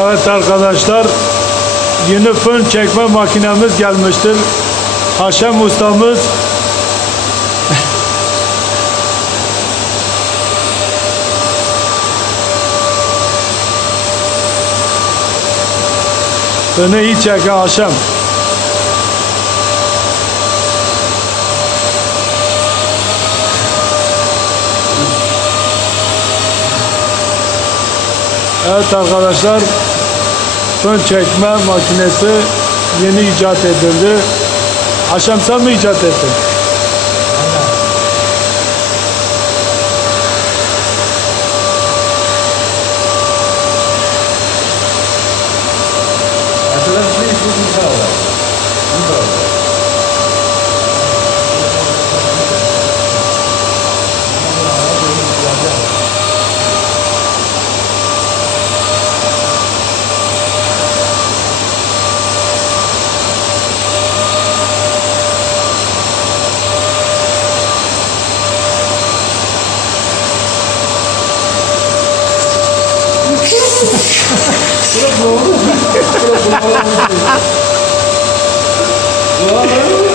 Evet arkadaşlar, yeni fön çekme makinemiz gelmiştir. Haşem ustamız fönü iyi çeke Haşem. Evet arkadaşlar, fön çekme makinesi yeni icat edildi. Haşem sen mi icat ettin? Burası ne oldu? Burası ne oldu?